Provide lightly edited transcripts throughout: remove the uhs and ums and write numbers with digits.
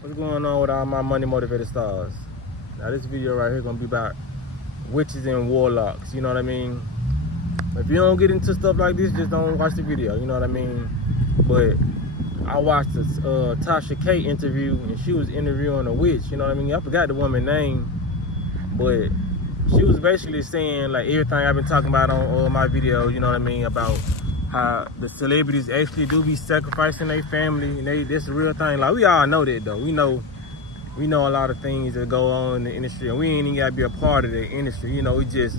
What's going on with all my money motivated stars? Now this video right here gonna be about witches and warlocks, you know what I mean? If you don't get into stuff like this, just don't watch the video, you know what I mean? But I watched this Tasha K interview, and she was interviewing a witch, you know what I mean? I forgot the woman's name, but she was basically saying like everything I've been talking about on my video, you know what I mean, about how the celebrities actually do be sacrificing their family, and this a real thing. Like, we all know that though. We know a lot of things that go on in the industry, and we ain't even gotta be a part of the industry. You know, it's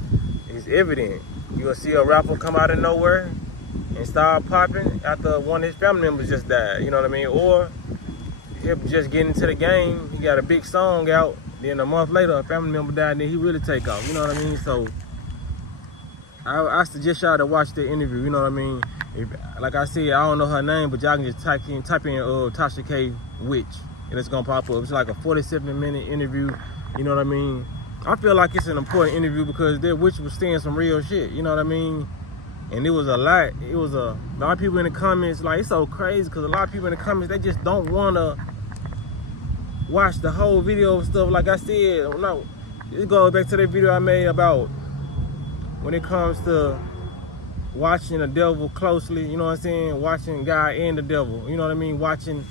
evident. You'll see a rapper come out of nowhere and start popping after one of his family members just died, you know what I mean? Or him just getting into the game, he got a big song out, then a month later a family member died, and then he really take off, you know what I mean? So I suggest y'all to watch the interview, you know what I mean? Like I said, I don't know her name, but y'all can just type in Tasha K witch, and it's gonna pop up. It's like a 47-minute interview, you know what I mean? I feel like it's an important interview because that witch was saying some real shit, you know what I mean? And it was a lot of people in the comments, like, it's so crazy because a lot of people in the comments, they just don't wanna watch the whole video and stuff. Like I said, no, it goes back to that video I made about when it comes to watching the devil closely, you know what I'm saying? Watching God and the devil, you know what I mean? Watching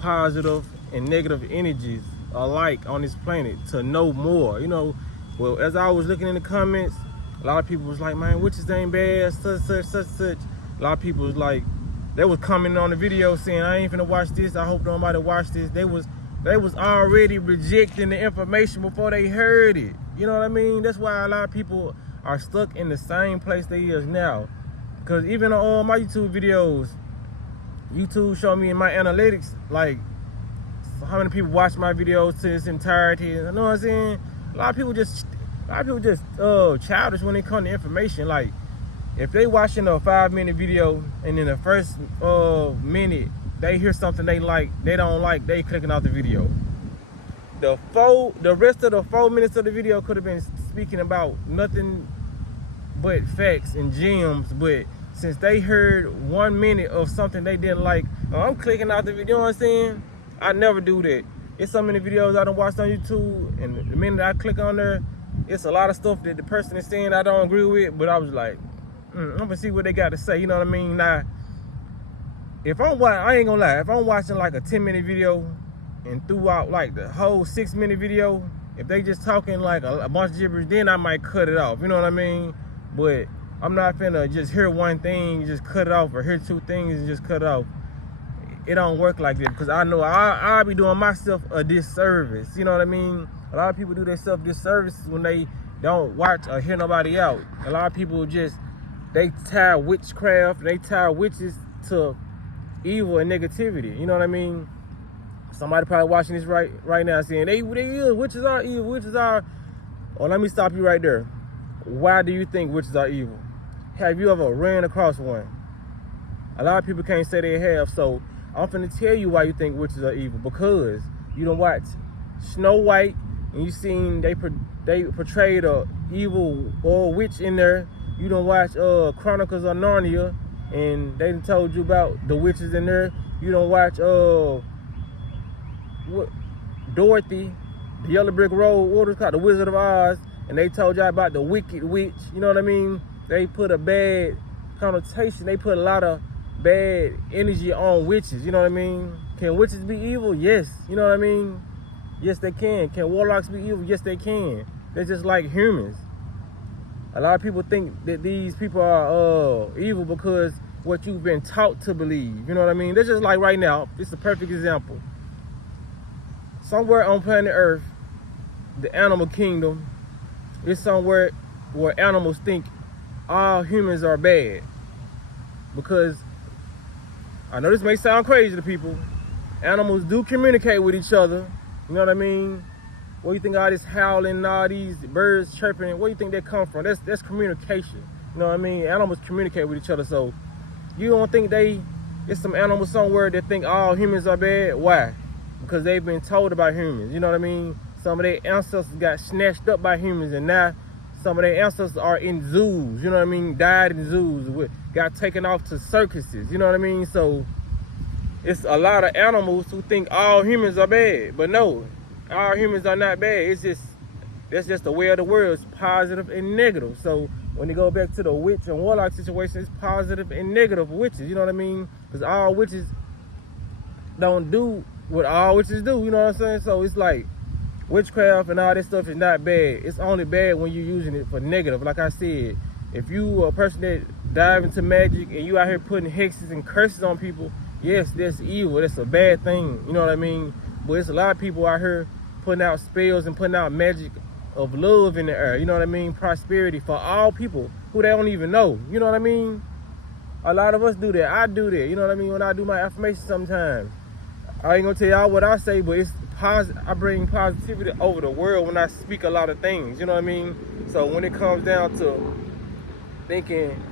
positive and negative energies alike on this planet to know more, you know? Well, as I was looking in the comments, a lot of people was like, man, witches ain't bad, such. A lot of people was like, they was commenting on the video saying, I ain't finna watch this, I hope nobody watch this. They was already rejecting the information before they heard it. You know what I mean? That's why a lot of people are stuck in the same place they is now. Because even on all my YouTube videos, YouTube showed me in my analytics, like, how many people watch my videos to its entirety. You know what I'm saying? A lot of people just childish when it comes to information. Like, if they watching a 5-minute video and in the first minute they hear something they don't like, they clicking out the video. The rest of the 4 minutes of the video could have been speaking about nothing but facts and gems, but since they heard 1 minute of something they didn't like, I'm clicking out the video, you know what I'm saying? I never do that. It's so many videos I done watched on YouTube, and the minute I click on there, it's a lot of stuff that the person is saying I don't agree with, but I was like, I'm gonna see what they got to say, you know what I mean? Now, I ain't gonna lie, if I'm watching like a 10-minute video and throughout like the whole 6-minute video, if they just talking like a bunch of gibberish, then I might cut it off, you know what I mean? But I'm not finna just hear one thing, just cut it off, or hear 2 things and just cut it off. It don't work like that, because I know I'll be doing myself a disservice, you know what I mean? A lot of people do themselves disservice when they don't watch or hear nobody out. A lot of people they tie witchcraft, they tie witches to evil and negativity, you know what I mean? Somebody probably watching this right now saying, witches are evil, witches are... Oh, let me stop you right there. Why do you think witches are evil? Have you ever ran across one? A lot of people can't say they have, so I'm finna tell you why you think witches are evil. Because you done watch Snow White, and you seen they portrayed a evil or witch in there. You done watch Chronicles of Narnia, and they done told you about the witches in there. You done watch Dorothy, the Yellow Brick Road, what was it called, The Wizard of Oz, and they told y'all about the Wicked Witch. You know what I mean? They put a bad connotation. They put a lot of bad energy on witches. You know what I mean? Can witches be evil? Yes. You know what I mean? Yes, they can. Can warlocks be evil? Yes, they can. They're just like humans. A lot of people think that these people are evil because what you've been taught to believe. You know what I mean? They're just like right now. It's a perfect example. Somewhere on planet Earth, the animal kingdom is somewhere where animals think all humans are bad. Because I know this may sound crazy to people. Animals do communicate with each other. You know what I mean? Where do you think all this howling and all these birds chirping, where do you think they come from? That's communication. You know what I mean? Animals communicate with each other. So you don't think it's some animals somewhere that think all humans are bad? Why? Because they've been told about humans. You know what I mean? Some of their ancestors got snatched up by humans, and now some of their ancestors are in zoos. You know what I mean? Died in zoos, got taken off to circuses. You know what I mean? So it's a lot of animals who think all humans are bad, but no, all humans are not bad. It's just that's just the way of the world. It's positive and negative. So when you go back to the witch and warlock situation, it's positive and negative witches. You know what I mean? Because all witches don't do what all witches do. You know what I'm saying? So it's like witchcraft and all this stuff is not bad. It's only bad when you're using it for negative. Like I said, if you are a person that dive into magic and you out here putting hexes and curses on people, yes, that's evil. That's a bad thing. You know what I mean? But it's a lot of people out here putting out spells and putting out magic of love in the air. You know what I mean? Prosperity for all people who they don't even know. You know what I mean? A lot of us do that. I do that. You know what I mean? When I do my affirmations sometimes. I ain't gonna tell y'all what I say, but it's positive. I bring positivity over the world when I speak a lot of things. You know what I mean? So when it comes down to thinking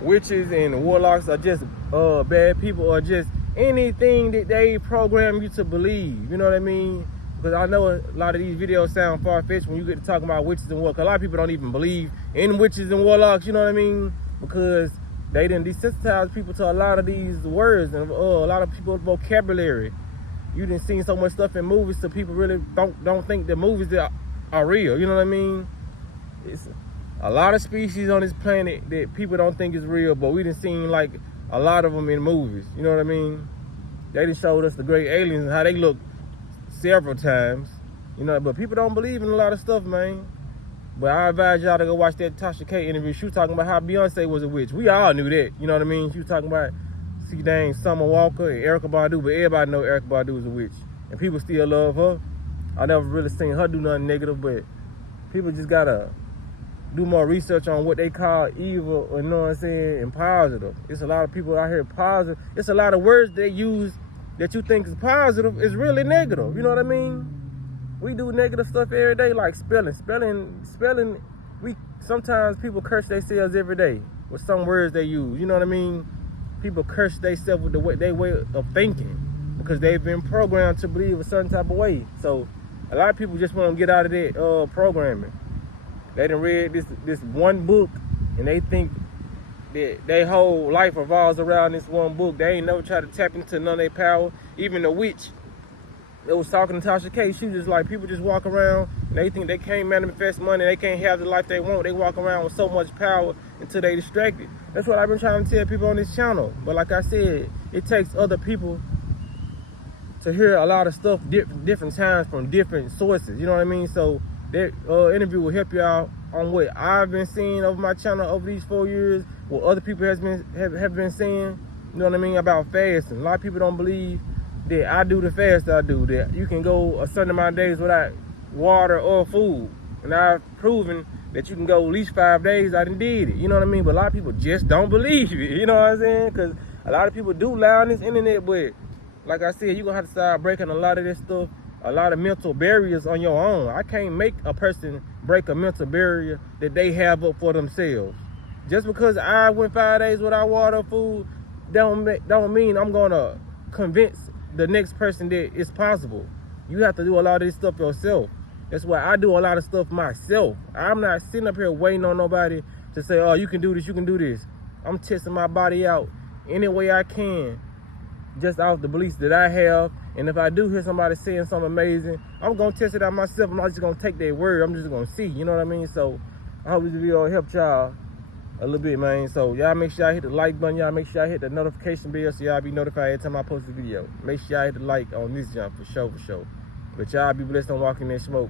witches and warlocks are just bad people or just anything that they program you to believe, you know what I mean? Because I know a lot of these videos sound far-fetched when you get to talking about witches and warlocks. A lot of people don't even believe in witches and warlocks, you know what I mean? Because they didn't desensitize people to a lot of these words and a lot of people's vocabulary. You didn't see so much stuff in movies, so people really don't think the movies are real, you know what I mean? It's a lot of species on this planet that people don't think is real, but we done seen like a lot of them in movies, you know what I mean? They done showed us the great aliens and how they look several times, you know, but people don't believe in a lot of stuff, man. But I advise y'all to go watch that Tasha K interview. She was talking about how Beyonce was a witch. We all knew that, you know what I mean? She was talking about dang Summer Walker and Erykah Badu, but everybody know Erykah Badu is a witch. And people still love her. I never really seen her do nothing negative, but people just gotta do more research on what they call evil, you know what I'm saying, and positive. It's a lot of people out here positive. It's a lot of words they use that you think is positive is really negative. You know what I mean? We do negative stuff every day, like spelling. We sometimes people curse themselves every day with some words they use. You know what I mean? People curse themselves with their way of thinking because they've been programmed to believe a certain type of way. So a lot of people just want to get out of that programming. They done read this one book and they think that their whole life revolves around this one book. They ain't never tried to tap into none of their power. Even the witch that was talking to Tasha K, she was just like, people just walk around and they think they can't manifest money, they can't have the life they want. They walk around with so much power until they distracted. That's what I've been trying to tell people on this channel. But like I said, it takes other people to hear a lot of stuff different times from different sources. You know what I mean? So that interview will help y'all on what I've been seeing over my channel over these 4 years, what other people have been saying, you know what I mean, about fasting. A lot of people don't believe that I do the fast that I do, that you can go a certain amount of days without water or food. And I've proven that you can go at least 5 days. I done did it, you know what I mean? But a lot of people just don't believe it, you know what I'm saying? Because a lot of people do lie on this internet, but like I said, you're going to have to start breaking a lot of this stuff, a lot of mental barriers on your own. I can't make a person break a mental barrier that they have up for themselves. Just because I went 5 days without water or food, don't mean I'm going to convince the next person that it's possible. You have to do a lot of this stuff yourself. That's why I do a lot of stuff myself. I'm not sitting up here waiting on nobody to say, oh, you can do this, you can do this. I'm testing my body out any way I can, just off the beliefs that I have. And if I do hear somebody saying something amazing, I'm going to test it out myself. I'm not just going to take their word. I'm just going to see, you know what I mean? So I hope this video helped y'all a little bit, man. So y'all make sure y'all hit the like button. Y'all make sure y'all hit the notification bell so y'all be notified every time I post a video. Make sure y'all hit the like on this jump for sure. But y'all be blessed on walking in smoke.